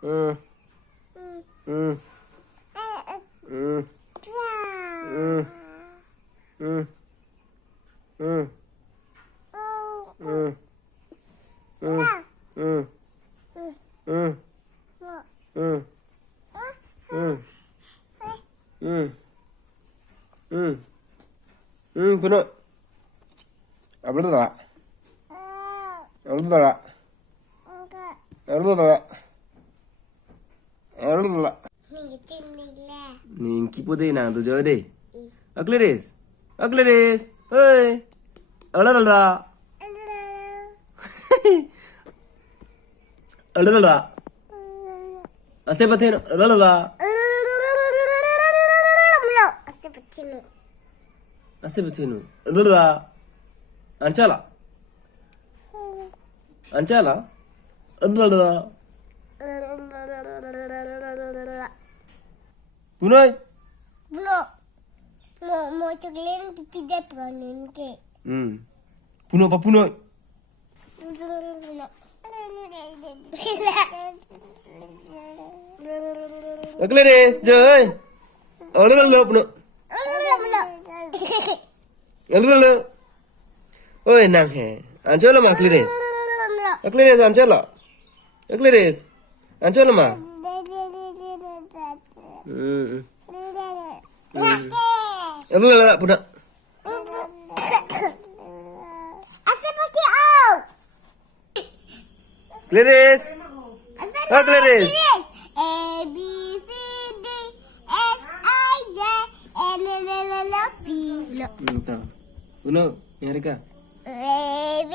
Hmm. Hmm. Hmm. Hmm. Hmm. Hmm. Hmm. Hmm. Hmm. Hmm. Hmm. Hmm. Hmm. Hmm. Puno. Aவ்வளோதான். அவ்வளோதான். அவ்வளோதான். அவ்வளோதான். Ning kipu deh nang tu jauh deh. Akleres. Akleres. Hey. Alalala. Alalala. Asal betul. Alalala. Asal betul. Alalala. Ancala. Ancala. Alalala. Punoi. Mau coklat pipi dia peranin ke? Puno apa punoi? Akleres, joy. Alalala puno. Alalala. Oh, nang he. Ancala mah akleres. Akleres ancala. Akleres. Ancala mah. Alalala puno. Asal pakai au? Akleres. Akleres. A B C D S I J L L L P. Entah. Puno, nyari kah? A B